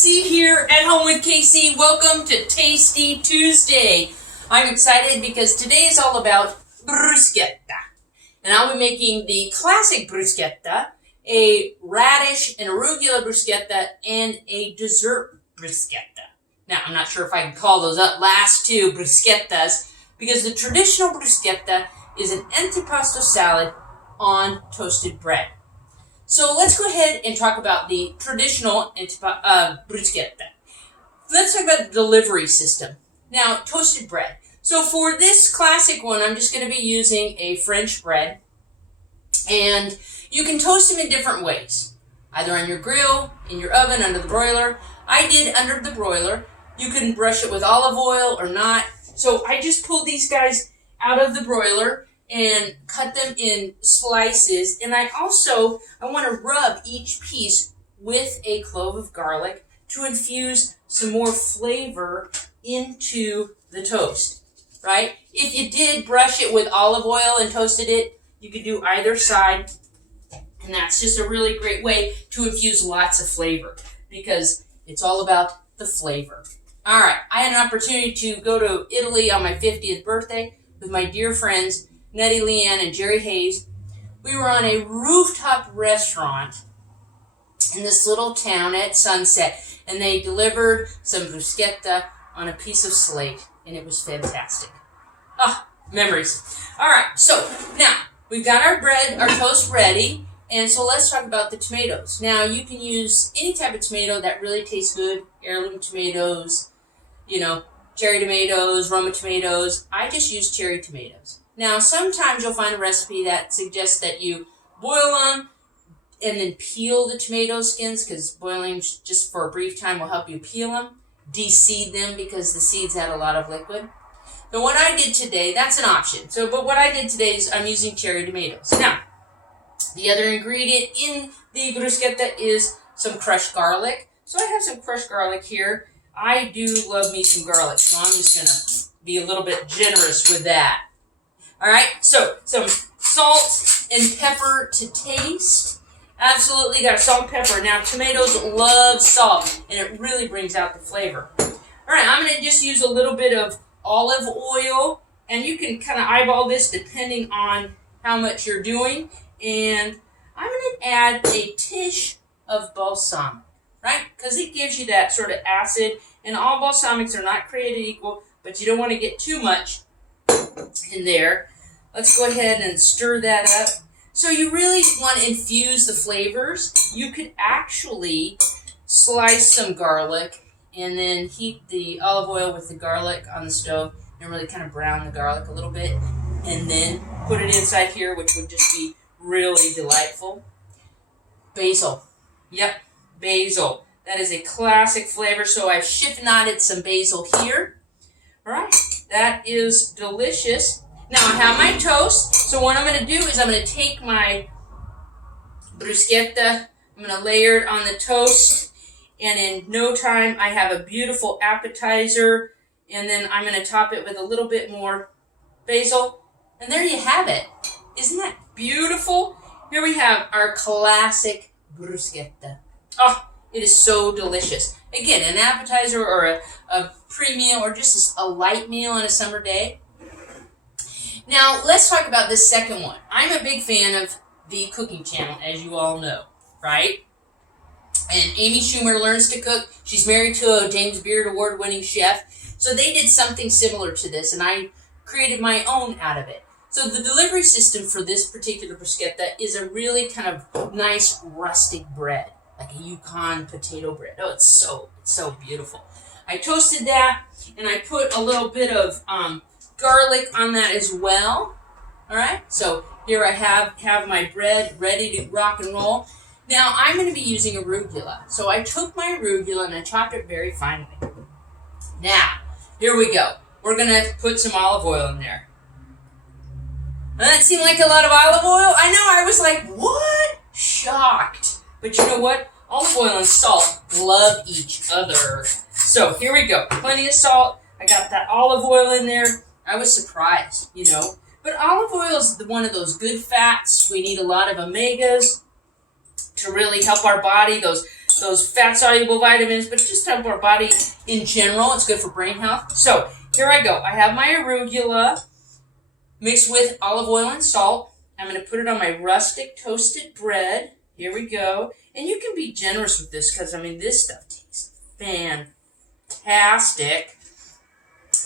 Casey here at home with Casey. Welcome to Tasty Tuesday. I'm excited because today is all about bruschetta. And I'll be making the classic bruschetta, a radish and arugula bruschetta, and a dessert bruschetta. Now, I'm not sure if I can call those last two bruschettas because the traditional bruschetta is an antipasto salad on toasted bread. So let's go ahead and talk about the traditional bruschetta. Let's talk about the delivery system. Now, toasted bread. So for this classic one, I'm just going to be using a French bread. And you can toast them in different ways. Either on your grill, in your oven, under the broiler. I did under the broiler. You can brush it with olive oil or not. So I just pulled these guys out of the broiler and cut them in slices. And I want to rub each piece with a clove of garlic to infuse some more flavor into the toast, right? If you did brush it with olive oil and toasted it, you could do either side. And that's just a really great way to infuse lots of flavor because it's all about the flavor. All right, I had an opportunity to go to Italy on my 50th birthday with my dear friends, Nettie Leanne and Jerry Hayes. We were on a rooftop restaurant in this little town at sunset, and they delivered some bruschetta on a piece of slate, and it was fantastic. Memories. All right, so now we've got our bread, our toast ready, and so let's talk about the tomatoes. Now, you can use any type of tomato that really tastes good, heirloom tomatoes, cherry tomatoes, Roma tomatoes. I just use cherry tomatoes. Now, sometimes you'll find a recipe that suggests that you boil them and then peel the tomato skins because boiling just for a brief time will help you peel them, de-seed them because the seeds add a lot of liquid. But what I did today, that's an option. But what I did today is I'm using cherry tomatoes. Now, the other ingredient in the bruschetta is some crushed garlic. So I have some crushed garlic here. I do love me some garlic, so I'm just going to be a little bit generous with that. All right, so some salt and pepper to taste. Absolutely got salt and pepper. Now, tomatoes love salt, and it really brings out the flavor. All right, I'm going to just use a little bit of olive oil, and you can kind of eyeball this depending on how much you're doing. And I'm going to add a tish of balsamic, right? Because it gives you that sort of acid, and all balsamics are not created equal, but you don't want to get too much in there. Let's go ahead and stir that up. So you really want to infuse the flavors. You could actually slice some garlic and then heat the olive oil with the garlic on the stove and really kind of brown the garlic a little bit and then put it inside here, which would just be really delightful. Basil. Yep, basil. That is a classic flavor, so I've chiffonaded some basil here. All right, that is delicious. Now I have my toast, so what I'm going to do is I'm going to take my bruschetta, I'm going to layer it on the toast, and in no time I have a beautiful appetizer, and then I'm going to top it with a little bit more basil, and there you have it. Isn't that beautiful? Here we have our classic bruschetta. Oh, it is so delicious. Again, an appetizer or a pre-meal or just a light meal on a summer day. Now, let's talk about this second one. I'm a big fan of the cooking channel, as you all know, right? And Amy Schumer learns to cook. She's married to a James Beard award-winning chef. So they did something similar to this, and I created my own out of it. So the delivery system for this particular bruschetta is a really kind of nice rustic bread, like a Yukon potato bread. Oh, it's so beautiful. I toasted that, and I put a little bit of garlic on that as well. All right, so here I have my bread ready to rock and roll. Now I'm going to be using arugula. So I took my arugula and I chopped it very finely. Now, here we go. We're going to put some olive oil in there. Doesn't that seem like a lot of olive oil? I know, I was like, what? Shocked. But you know what? Olive oil and salt love each other. So here we go. Plenty of salt. I got that olive oil in there. I was surprised, But olive oil is one of those good fats. We need a lot of omegas to really help our body. Those those fat-soluble vitamins, but just help our body in general. It's good for brain health. So here I go. I have my arugula mixed with olive oil and salt. I'm going to put it on my rustic toasted bread. Here we go. And you can be generous with this because, I mean, this stuff tastes fantastic.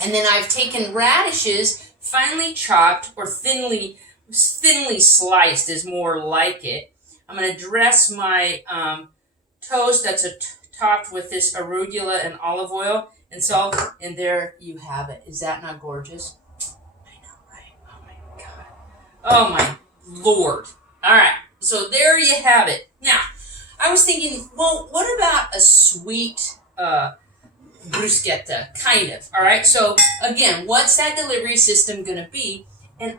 And then I've taken radishes, finely chopped or thinly sliced is more like it. I'm going to dress my toast that's topped with this arugula and olive oil and salt. And there you have it. Is that not gorgeous? I know, right? Oh, my God. Oh, my Lord. All right. So there you have it. Now, I was thinking, well, what about a sweet bruschetta? Kind of. All right. So again, what's that delivery system going to be? And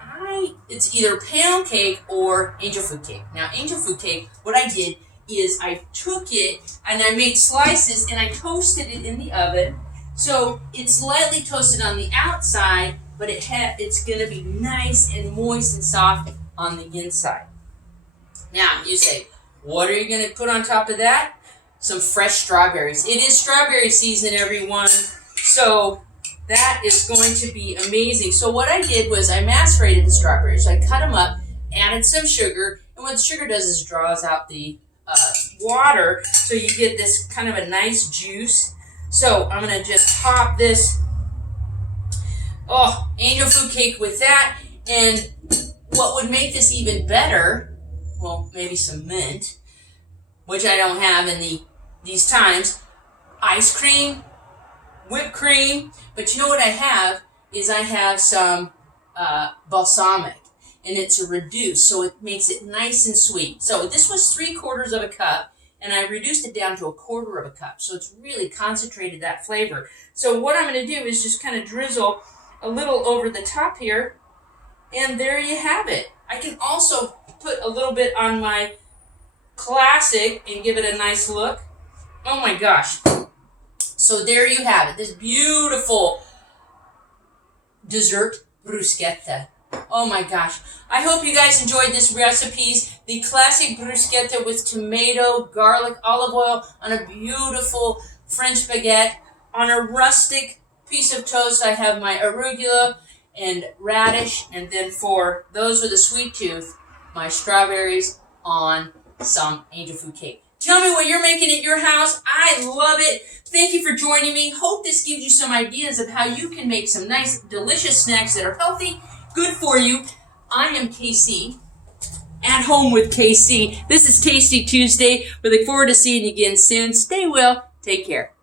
it's either pound cake or angel food cake. Now, angel food cake, what I did is I took it and I made slices and I toasted it in the oven. So it's lightly toasted on the outside, but it's going to be nice and moist and soft on the inside. Now, you say, what are you going to put on top of that? Some fresh strawberries. It is strawberry season, everyone. So that is going to be amazing. So what I did was I macerated the strawberries. So I cut them up, added some sugar, and what the sugar does is draws out the water, so you get this kind of a nice juice. So I'm going to just top this angel food cake with that. And what would make this even better, well, maybe some mint, which I don't have in these times, ice cream, whipped cream, but you know what I have is I have some balsamic, and it's a reduced, so it makes it nice and sweet. So this was 3/4 of a cup, and I reduced it down to 1/4 of a cup, so it's really concentrated that flavor. So what I'm going to do is just kind of drizzle a little over the top here, and there you have it. I can also put a little bit on my classic and give it a nice look. Oh my gosh. So there you have it. This beautiful dessert bruschetta. Oh my gosh. I hope you guys enjoyed this recipes. The classic bruschetta with tomato, garlic, olive oil on a beautiful French baguette. On a rustic piece of toast, I have my arugula and radish. And then for those with a sweet tooth, my strawberries on some angel food cake. Tell me what you're making at your house. I love it. Thank you for joining me. Hope this gives you some ideas of how you can make some nice, delicious snacks that are healthy, good for you. I am KC, at home with KC. This is Tasty Tuesday. We look forward to seeing you again soon. Stay well. Take care.